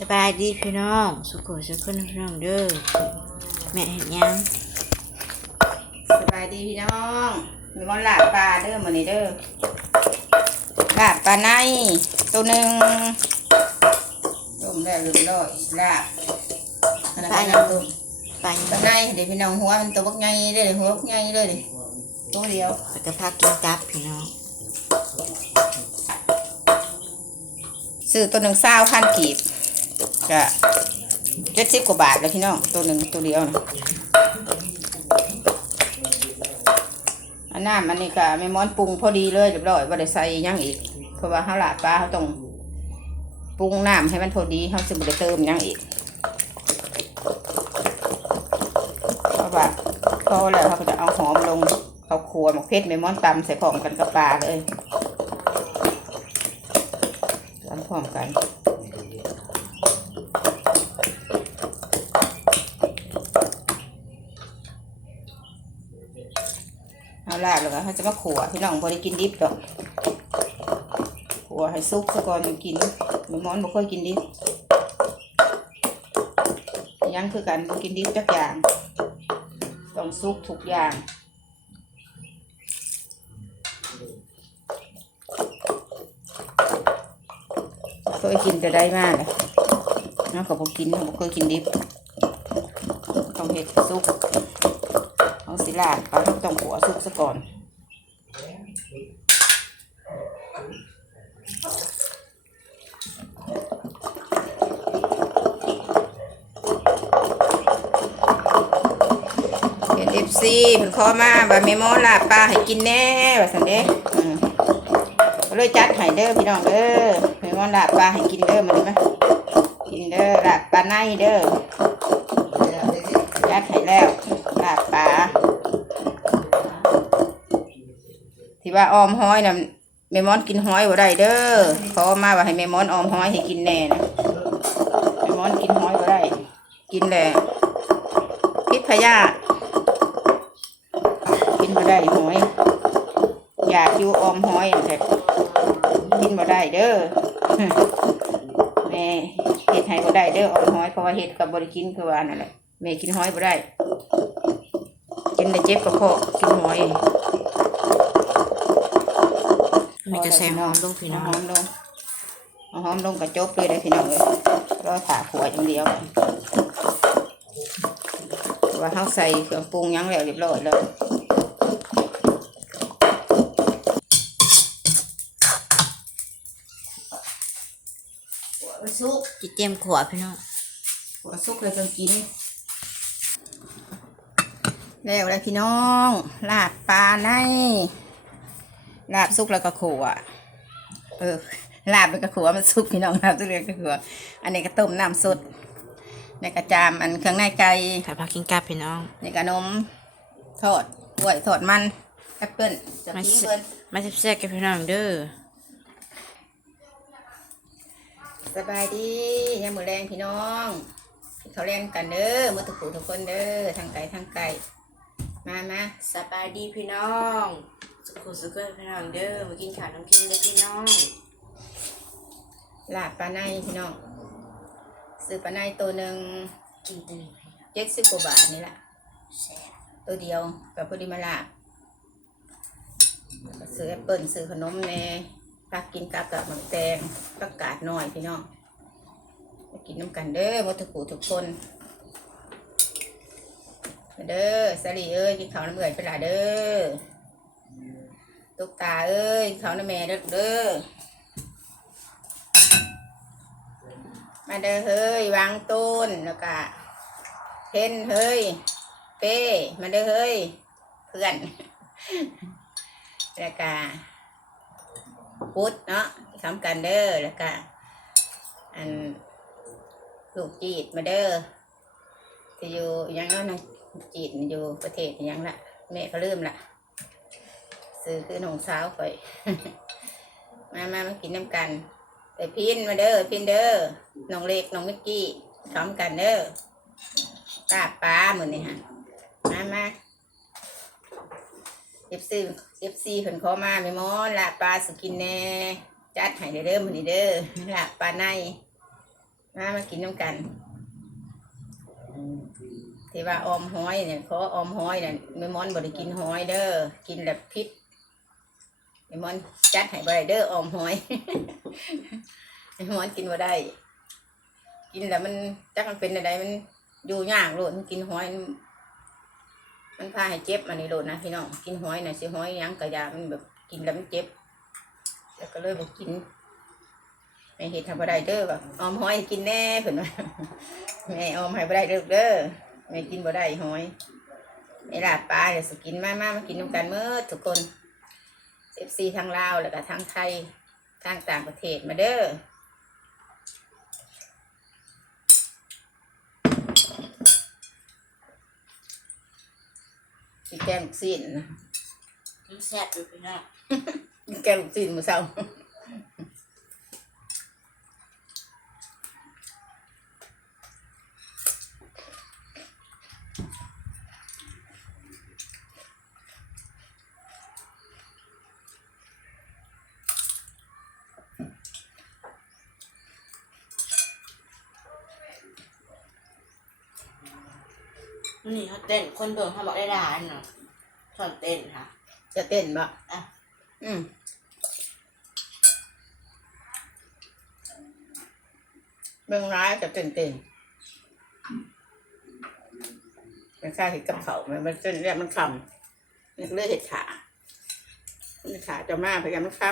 สบายดีพี่น้อง สุขุสุขคนพี่น้องเด้อแม่เห็นยังสบายดีพี่น้องมีมอนลาบปลาเด้อมื้อนี้เด้อลาบปลาในตัวหนึ่งต้มแล้วเรียบร้อยลาบอันนั้นก็น้ำต้มไปปลาในเดี๋ยวพี่น้องหัวมันตัวบักใหญ่เด้อหัวบักใหญ่เลยดิตัวเดียวแล้วก็พักกินกับพี่น้องซื้อตัวหนึ่งเศร้าพันกีบ ก็เจ็ดสิบกว่าบาทแล้วพี่น้องตัวหนึ่งตัวเดียวนะอันน้ำอันนี้ก็ไม่ม้อนปรุงพอดีเลยเรียบร้อยบ่ได้ใส่หยังอีก เพราะว่าเขาลาปลาเขาต้องปรุงน้ำให้มันพอดีเขาจะบ่ได้เติมยังอีกเพราะว่าพอแล้วเขาก็จะเอาหอมลงเขาครัวหมกเพชรไม่ม้อนตำใส่พร้อมกันกับปลาเลยตำพร้อมกัน เอาลาบแล้วก็เขาจะมาขัวพี่น้องพอได้กินดิบดอกขัวให้ซุกซะก่อนมันกินมันมอนบ่ค่อยกินดิบยังคือกันบ่กินดิบจักอย่าง ต้องซุกทุกอย่างเคยกินแต่ได้มากเลยน้องก็บ่กินบ่เคยกินดิบต้องเฮ็ดซุก ลาดปลาต้องหัวสุกซะก่อนเห็นเอฟซีเพิ่นขอมาบะเมมอลาปลาให้กินแน่ว่าสันเด้เลยจัดให้เด้อพี่น้องเด้อเมมอลาปลาให้กินเด้อมาดิมกินเด้อลาปลาในเด้อจัดให้แล้วลาบปลาที่ ว่าออมห้อยนะเมมอนกินห้อยบ่ได้เด้อขอมาว่าให้เมมอนออมห้อยให้กินแน่นะเมมอนกินห้อยบ่ได้ กินแหละพิษพยาธิกินมาได้หอย อยากอยู่ออมหอยแต่กินมาได้เด้อแม่เห็ดให้บ่ได้เด้อออมหอยเพราะว่าเห็ดกับบริกินคือว่านั่นแหละแม่กินหอยบ่ได้กินได้เจ็บกระเพาะกินหอย มันจะใส่หอมลงพี่น้เอาองหอมลงเอาหอมลงกระจบเลยได้อพี่น้องเลยรอถาขัวอย่างเดียวเพราะว่าเขาใส่เครื่องปรุงหยังแล้วเรียบร้อยแล้วซุกจิเตรียมขวดพี่น้องหัวซุกเลยต้องกิน แล้วเลยพี่น้อง ลาบปลาใน ลาบซุกแล้วก็ขัวเออลาบแล้วก็ขัวมันซุกพี่น้องลาบซุกแล้วก็ขัวอันนี้ก็ต้มน้ำสดในกระจามอันเครื่องในไก่ถ้าพักกินกับพี่น้องในกระนมทอดกล้วยทอดมันแอปเปิ้ลจะมาพีแซ่เปิ้ลมาแซ่บๆกับพี่น้องเด้อสบายดียังมือแรงพี่น้องเขาแรงกันเด้อมือทุกผู้ทุกคนเด้อทางไก่ทางไก่มามาสบายดีพี่น้อง สุขุสุขคนพี่น้องเด้อมากินข้าวน้ำกินเลยพี่น้องลาบปลาในพี่น้องซื้อปลาในตัวหนึ่งกินตัวนี้พี่น้องเจ็ดสิบกว่าบาทนี่แหละแซ่บตัวเดียวกับพอดีมาลาบแล้วก็ซื้อแอปเปิ้ลซื้อขนมแหน่ตักกินกับกับหมักแตงประกาศหน่อยพี่น้องไปกินน้ำกันเด้อหมดทุกผู้ทุกคนมาเด้อสลีเอ้ยกินข้าวน้ำเอื่อยไปละเด้อ ตุกตาเอ้ยกินข้าวน้ำแม่เด้อลูกเด้อมาเด้อเฮ้ยวางต้นแล้วก็เพ้นเฮ้ยเป้มาเด้อเฮ้ยเพื่อนแล้วก็พุทธเนาะทำกันเด้อแล้วก็อันลูกจีดมาเด้อที่อยู่ยังนั้นนะจีดอยู่ประเทศยังละแม่เขาลืมละ ซื้อคือน้องสาวไปมามามากินน้ำกันไปพินมาเด้อพินเด้อน้องเล็กน้องมิกกี้พร้อมกันเด้อตาปลาเหมือนนี่ฮะมามาเอฟซีเอฟซีเพิ่นขอมาไม่มอนละปลาสุกินแน่จัดให้เด้อเด้อมื้อนี้เด้อละปลาในมามากินน้ำกันที่ว่าออมห้อยเนี่ยขอออมห้อยเนี่ยแม่มอนบ่ได้กินห้อยเด้อกินแบบพิษ แม่มอนจัดให้บ่ได้เด้อออมหอยแม่มอนกินบ่ได้ กินแล้วมันจักมันเป็นอะไรมันอยู่ยากโลดมันกินหอย มันพาให้เจ็บอันนี้โลดนะพี่น้องกินหอยนะสิหอยยังกะยามันแบบกินแล้วมันเจ็บ แล้วก็เลยบ่กินไม่เห็นทำบ่ได้เด้อแบบออมหอยกินแน่เพิ่นว่าแม่ออมให้บ่ได้เด้อเด้อแม่กินบ่ได้หอยไอ้ลาบปลาเดี๋ยวสกินมามามากินน้ำกันเมื่อทุกคน เอฟซีทางลาวแล้วก็ทางไทยทางต่างประเทศมาเด้อกินแกงลูกซีนนะมันแซ่บอยู่พี่น้องกินแกงลูกซีนมื้อเช้า นี่เขาเต้นคนเบิ่งเขาบอกได้ด่าเนาะสอนเต้นค่ะ จะเต้นบ่อะ อืมเบิ่งร้ายจะเต้นเต้นมันค่าเห็ดกับเขาวมันมันเส้นเรียกมันคำนี่ก็เลือกเห็ดขาเห็ดขาจะมาพยายามมันค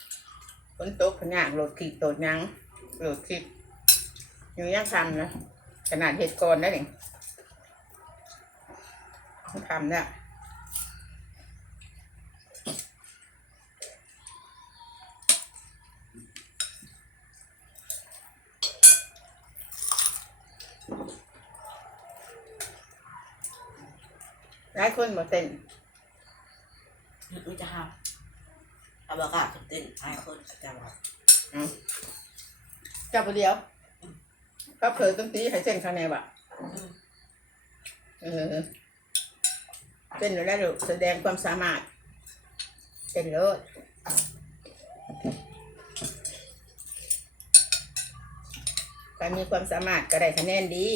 ำฝนตกขนาดโหลดขีดโหลดหยังโหลดขีดอยู่ยังคำนะขนาดเห็ดโกอนได้หนิ มันคำเนี่ยหลายคนบ่เต้นมันจะทำเอาบอกกับเต้นหลายคนอาจจะว่าจับผู้เดียวก็เผลอต้นตีให้เส้นข้างในบ่ะอืมเออ เต้นแล้วลูกแสดงความสามารถเต้นเลดใครมีความสามารถก็ได้คะแนนดี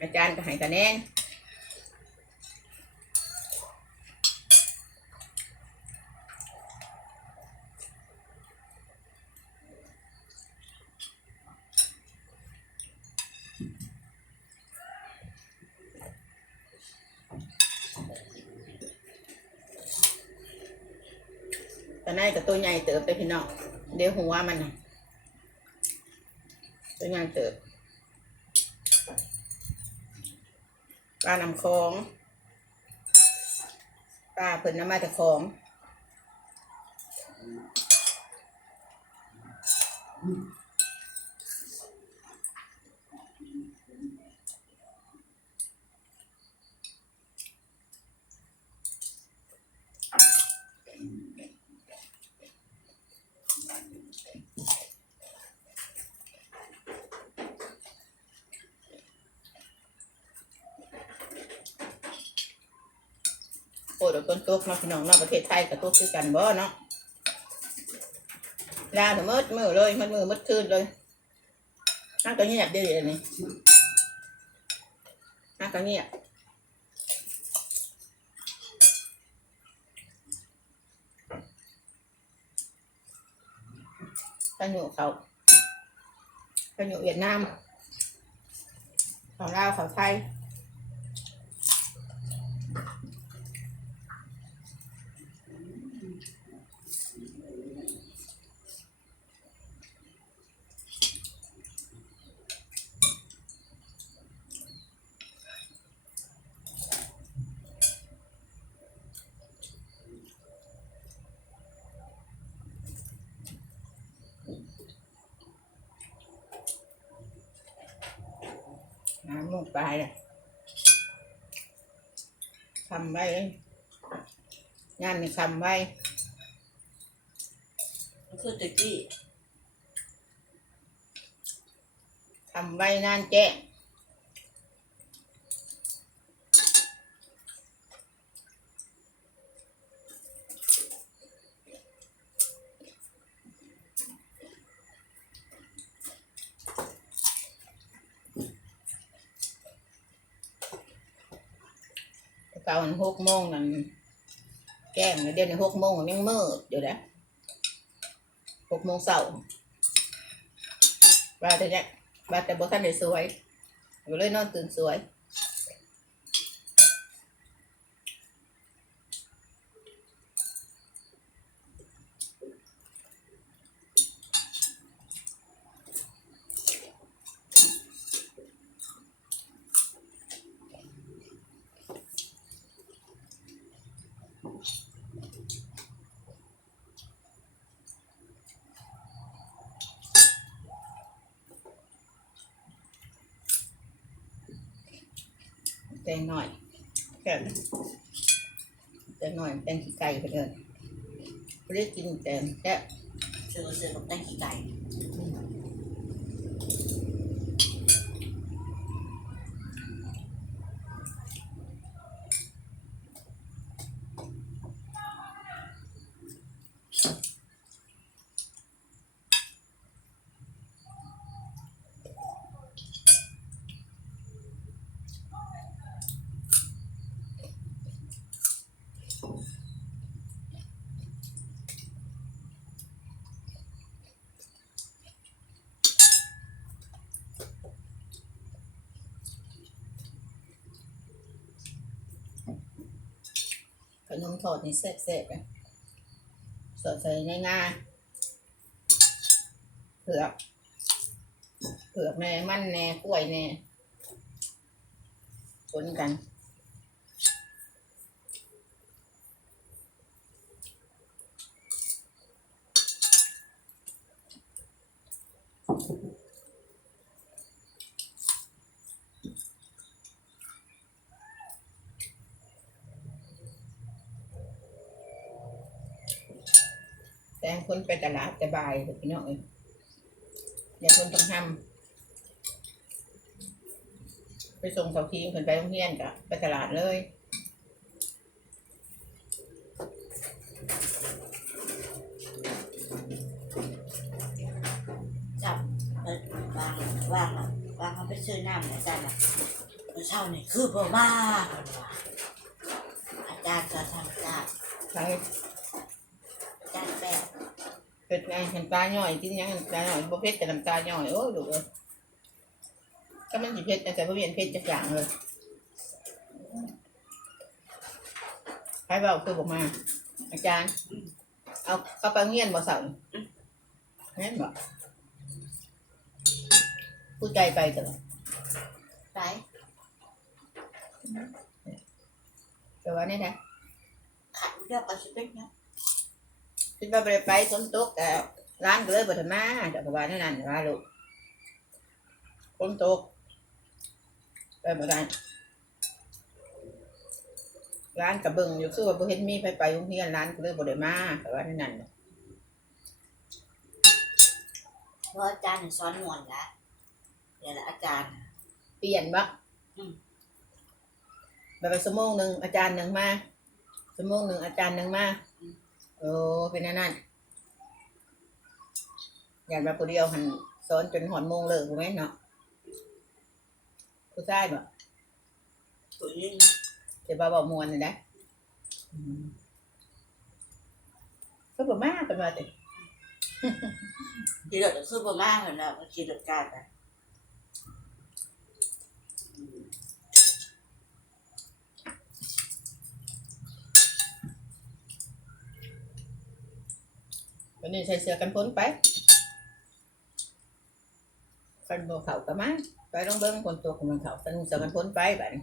อาจารย์ก็ให้คะแนน ตอนนั้นกับตัวใหญ่เติบไปพี่น้องเดี๋ยวหัวมัน ตัวใหญ่เติบปลานำคลองปลาเพิ่นน้ำมาแต่คลอง ดี๋ยวต้นตกเนาะพี่น้องเนาะประเทศไทยกับตกคือกันบ่เนาะลาถมืดมือเลยมืดมือมืดคืนเลยนั่งก็เงียบเดียวนี้นั่งก็เงียบพายุเขาพายุเวียดนามเขาลาวเขาไทย น้ำล งไปเลยทำไว้เลยงานนี่ทำไว้มันคือตะกี้ทำไว้งานแจ้ ก่ามันหกโมงนั่นแกล้งเดี๋ยวนี้หกโมงมันยังมืดอยู่นะหกโมงเสาร์ว่าแต่เนี่ยว่าแต่บ่ทันได้สวยก็เลยนอนตื่นสวย งหน่อยแค่นั้นแตงหน่อยแตงขี้ไก่ไปเลยไม่ได้กินแตงแค่ซื้อซื้อกับแตงขี้ไก่ ขนมทอดนี่แซ่บๆนะสดใส่ในงาเผือกเผือกแน่มันแน่กล้วยแน่คนกัน แต่คนไปตลาดสบายเลยพี่น้องเอ้ยอย่าคนต้องทำไปส่งเสาทีคนไปโรงเรียนกะไปตลาดเลยจับเปิดวางวางอะวางเขาไปซื้อน้ำเนี่ยจ้าละเมื่อเช้านี่คือบ่มาเพิ่นว่าอาจารย์จะทำจ้าใช้ อาจารย์แป๊ะ เป็ ดไงน้ำตาย่อยกินยังน้ำตาย่อยบ่เผ็ดแต่น้ำตาย่อยโอ้ยดูเลยก็มันสิเผ็ดแต่บ่เห็นเผ็ดจักอย่างเลยใครบอกคือบอกมา อาจารย์ เอาเข้าไปเงียนบ่สั่งแม่นบ่ผู้ใจไปกันไปแต่ว่านี่นะ ขันเรียกว่าสิเป็นหยัง คิดว่าไปไปฝนตกแต่ร้านก็เลยบ่ทันมาแต่ก็ว่านั่นนั่นว่าลูกฝนตกไปบ่ได้ร้านกับเบิ่งอยู่คือว่าบ่เห็นมีไปไปโรงเรียนร้านก็เลยบ่ได้มาแต่ว่านั่นนั่นเพราะอาจารย์นี่สอนม่วนละเดี๋ยวละอาจารย์น่ะเปลี่ยนบ่อืมแบบไปชั่วโมงหนึงอาจารย์หนึงมาชั่วโมงหนึงอาจารย์หนึงมา โอ้เป็นอันนั่นอยากมาผู้เดียวหันสอนจนหอนโมงเลิกบ่แม่นเนาะผู้ชายบ่ผู้หญิงจะบ่บอกมวนนี่นะก็บ่มากกันมาแต่ที่เหลือก็คือบ่มาเพิ่นน่ะมันคิดเรื่องการน่ะ วันนี้ใส่เสื้อกันฝนไปคันบ่เข้าก็มาไปลองเบิ่งฝนตกมันเข้าใส่เสื้อกันฝนไปบัดนี้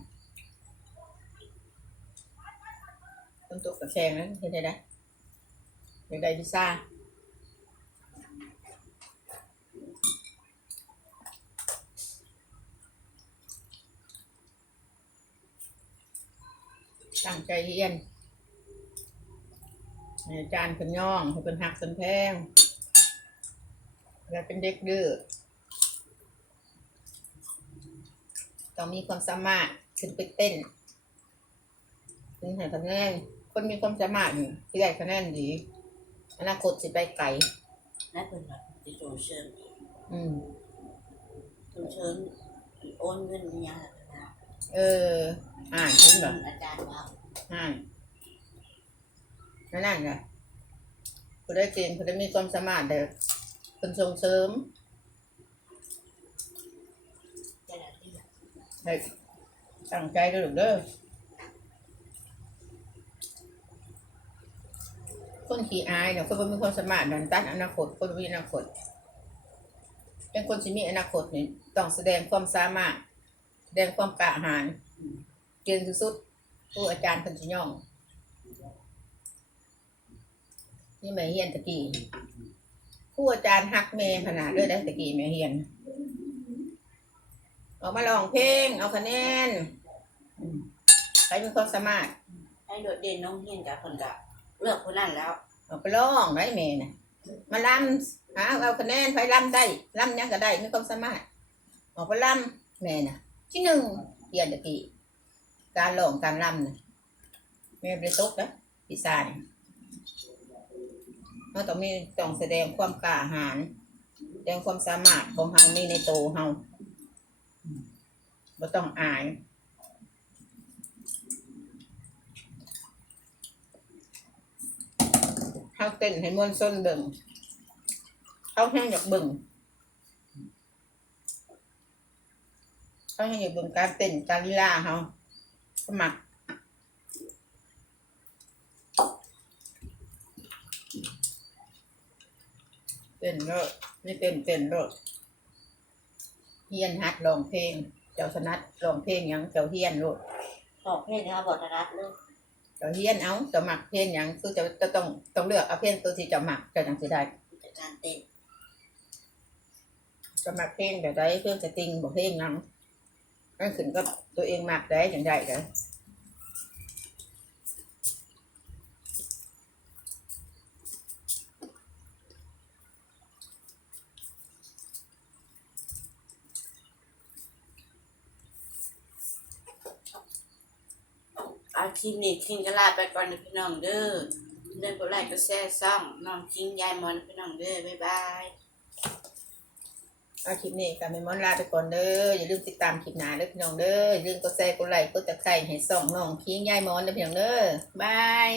นตกก็แข็งนะเฮ็ดได้ได้อยากได้วีซ่าตั้งใจเรียน ให้อาจารย์เป็นย่องให้เป็นหักเป็นแพงแล้วเป็นเด็กดื้อต้องมีความสามารถขึ้นไปเต้นถึงให้คะแนนคนมีความสามารถนี่ที่ได้คะแนนดีอนาคตสิไปไกลนั่นเพิ่นว่าสิโจเชิญอืมโจเชิญโอนเงินอิหยังล่ะเพิ่นว่าเออ อ่านเห็นบ่อาจารย์ว่านั่น นั่นนั่นไงคุณได้เก่งคุณได้มีความสามารถเด้อคุณส่งเสริมจะได้ที่ให้ตั้งใจเด้อลูกเด้อคนขี้อายเนี่ยคนมีความสามารถดันตันอนาคตคนมีอนาคตเป็นคนที่มีอนาคตนี่ต้องแสดงความสามารถ แสดงความกล้าหาญเก่งที่สุดผู้อาจารย์เพันธิย่อง นี่แม่เฮียนตะกี้ผู้อาจารย์ฮักแม่ขนาดด้วยได้ตะกี้แม่เฮียนออกมาลองเพลง เอาคะแนนอืมใครมีความสามารถให้โดดเด่นน้องเฮียนกับคนกับเลือกคนนั้นแล้วเอาไปร้องได้แม่น่ะมาลำหาเอาคะแนนไปลำได้ลำหยังก็ได้มีความสามารถออกไปลำแม่น่ะที่หนึ่งเฮียนตะกี้การร้องการลำน่ะแม่ไปตกนะพี่ชาย เราต้องมีต้องแสดงความกล้าหาญแสดงความสามารถของเฮามีในโตวเฮาอืมบ่ต้องอายเขาเต้นให้มวนส้นเบิ่งเขาแห้งอยากเบิ่งเขาแห้งอยากเบิ่งการเต้นการลีลาเขาสมัคร เต้นเลิศนี่เต้นเต้นเลิศเฮียนฮัดร้องเพลง เจ้าสนัดร้องเพลงหยังเจ้าเฮียนโลดบอกเพลงนะครับบอกธนัดเลยเจ้าเฮียนเอาเจ้าหมักเพลงหยังคือเจะจะต้องต้องเลือกเอาเพลงตัวที่เจ้าหมักเจ้าจังสิได้จากการเต้นสมัครเพลงแบบใดเพลงสตริงบอกเพลงหยังนั่นขึ้นกับตัวเองมักได้จังได้เลย เอา คลิปนี้คิงก็ลาไปก่อนนะพี่น้องเด้อเดินกดไลค์ก็แซ่ซ่องน้องคิงยายมอนพี่น้องเด้อบ๊ายบายเอาคลิปนี้กับแมมอนลาไปก่อนเด้ออย่าลืมติดตามคลิปหน้าเด้อพี่น้องเด้ออย่าลืมกดแชร์กดไลค์กดติดตามให้ส่องน้องคิงยายมอนเด้อพี่น้องเด้อบาย